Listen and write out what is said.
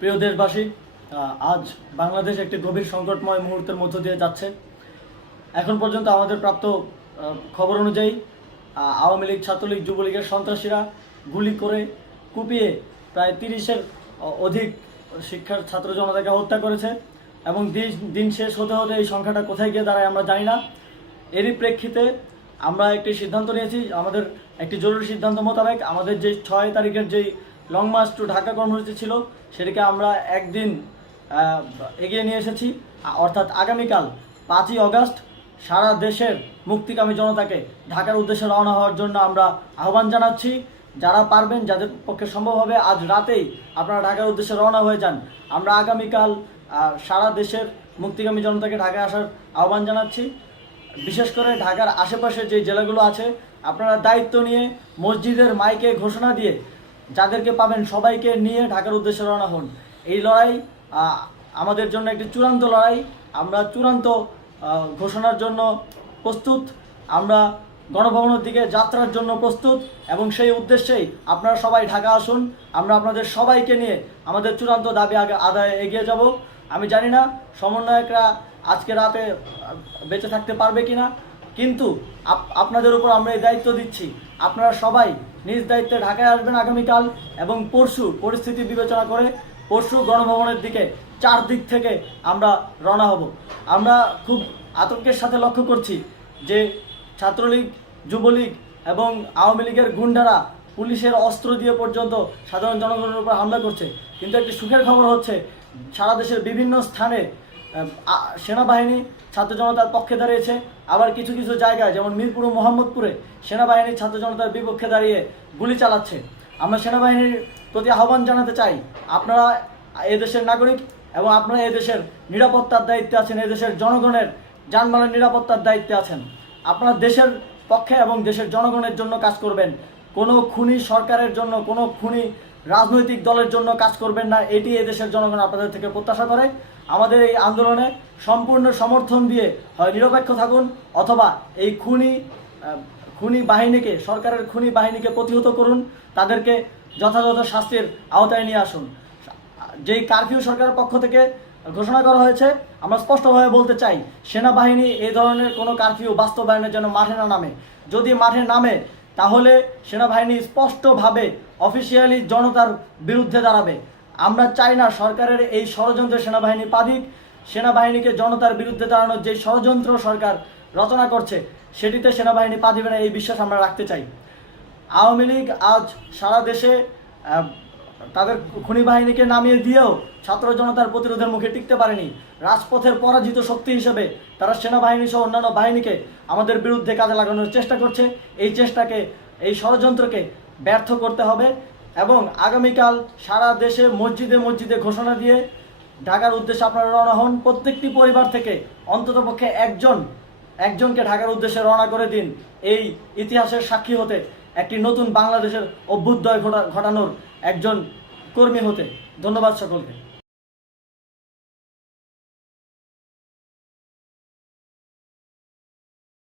প্রিয় দেশবাসী, আজ বাংলাদেশ একটি গভীর সংকটময় মুহূর্তের মধ্য দিয়ে যাচ্ছে। এখন পর্যন্ত আমাদের প্রাপ্ত খবর অনুযায়ী আওয়ামী লীগ, ছাত্রলীগ, যুবলীগের সন্ত্রাসীরা গুলি করে কুপিয়ে প্রায় 30-এর অধিক শিক্ষার ছাত্র জনতাকে হত্যা করেছে এবং দিন শেষ হতে হতে এই সংখ্যাটা কোথায় গিয়ে দাঁড়ায় আমরা জানি না। এরই প্রেক্ষিতে আমরা একটি সিদ্ধান্ত নিয়েছি। আমাদের একটি জরুরি সিদ্ধান্ত মোতাবেক আমাদের যে 6 তারিখের যেই লং মার্চ টু ঢাকা কর্মসূচি ছিল সেটিকে আমরা একদিন এগিয়ে নিয়ে এসেছি। অর্থাৎ আগামীকাল 5ই অগাস্ট সারা দেশের মুক্তিকামী জনতাকে ঢাকার উদ্দেশ্যে রওনা হওয়ার জন্য আমরা আহ্বান জানাচ্ছি। যারা পারবেন, যাদের পক্ষে সম্ভব হবে, আজ রাতেই আপনারা ঢাকার উদ্দেশ্যে রওনা হয়ে যান। আমরা আগামীকাল সারা দেশের মুক্তিকামী জনতাকে ঢাকায় আসার আহ্বান জানাচ্ছি। বিশেষ করে ঢাকার আশেপাশে যে জেলাগুলো আছে, আপনারা দায়িত্ব নিয়ে মসজিদের মাইকে ঘোষণা দিয়ে যাদেরকে পাবেন সবাইকে নিয়ে ঢাকার উদ্দেশ্যে রওনা হন। এই লড়াই আমাদের জন্য একটি চূড়ান্ত লড়াই। আমরা চূড়ান্ত ঘোষণার জন্য প্রস্তুত। আমরা গণভবনের দিকে যাত্রার জন্য প্রস্তুত এবং সেই উদ্দেশ্যেই আপনারা সবাই ঢাকা আসুন। আমরা আপনাদের সবাইকে নিয়ে আমাদের চূড়ান্ত দাবি আদায়ে এগিয়ে যাব। আমি জানি না সমন্বয়করা আজকে রাতে বেঁচে থাকতে পারবে কিনা, কিন্তু আপনাদের উপর আমরা এই দায়িত্ব দিচ্ছি। আপনারা সবাই নিজ দায়িত্বে ঢাকায় আসবেন আগামীকাল এবং পরশু পরিস্থিতি বিবেচনা করে পরশু গণভবনের দিকে 4 দিক থেকে আমরা রওনা হব। আমরা খুব আতঙ্কের সাথে লক্ষ্য করছি যে ছাত্রলীগ, যুবলীগ এবং আওয়ামী লীগের গুন্ডারা পুলিশের অস্ত্র দিয়ে পর্যন্ত সাধারণ জনগণের উপর হামলা করছে। কিন্তু একটি সুখের খবর হচ্ছে, সারা দেশের বিভিন্ন স্থানে সেনাবাহিনী ছাত্র জনতার পক্ষে দাঁড়িয়েছে। আবার কিছু কিছু জায়গায় যেমন মিরপুর ও মোহাম্মদপুরে সেনাবাহিনী ছাত্র জনতার বিপক্ষে দাঁড়িয়ে গুলি চালাচ্ছে। আমরা সেনাবাহিনীর প্রতি আহ্বান জানাতে চাই, আপনারা এদেশের নাগরিক এবং আপনারা এদেশের নিরাপত্তার দায়িত্বে আছেন, এদেশের জনগণের যানবাহনের নিরাপত্তার দায়িত্বে আছেন। আপনারা দেশের পক্ষে এবং দেশের জনগণের জন্য কাজ করবেন। কোনো খুনি সরকারের জন্য, কোনো খুনি রাজনৈতিক দলের জন্য কাজ করবেন না। এটি এদেশের জনগণ আপনাদের থেকে প্রত্যাশা করে। আমাদের এই আন্দোলনে সম্পূর্ণ সমর্থন দিয়ে হয় নিরপেক্ষ থাকুন, অথবা এই খুনি বাহিনীকে, সরকারের খুনি বাহিনীকে প্রতিহত করুন, তাদেরকে যথাযথ শাস্তির আওতায় নিয়ে আসুন। যেই কারফিউ সরকারের পক্ষ থেকে ঘোষণা করা হয়েছে, আমরা স্পষ্টভাবে বলতে চাই, সেনাবাহিনী এই ধরনের কোনো কারফিউ বাস্তবায়নের জন্য মাঠে না নামে। যদি মাঠে নামে তাহলে সেনাবাহিনী স্পষ্টভাবে অফিসিয়ালি জনতার বিরুদ্ধে দাঁড়াবে। আমরা চাই না সরকারের এই ষড়যন্ত্রে সেনাবাহিনী পা দিক। সেনাবাহিনীকে জনতার বিরুদ্ধে দাঁড়ানোর যে ষড়যন্ত্র সরকার রচনা করছে সেটিতে সেনাবাহিনী পা দিবে না, এই বিশ্বাস আমরা রাখতে চাই। আওয়ামী লীগ আজ সারা দেশে তাদের খুনি বাহিনীকে নামিয়ে দিয়েও ছাত্র জনতার প্রতিরোধের মুখে টিকতে পারেনি। রাজপথের পরাজিত শক্তি হিসেবে তারা সেনাবাহিনী সহ অন্যান্য বাহিনীকে আমাদের বিরুদ্ধে কাজে লাগানোর চেষ্টা করছে। এই চেষ্টাকে, এই ষড়যন্ত্রকে ব্যর্থ করতে হবে এবং আগামীকাল সারা দেশে মসজিদে মসজিদে ঘোষণা দিয়ে ঢাকার উদ্দেশ্যে আপনারা রওনা হন। প্রত্যেকটি পরিবার থেকে অন্ততপক্ষে একজনকে ঢাকার উদ্দেশ্যে রওনা করে দিন, এই ইতিহাসের সাক্ষী হতে, একটি নতুন বাংলাদেশের অভ্যুদয় ঘটানোর একজন কর্মী হতে। ধন্যবাদ সকলকে।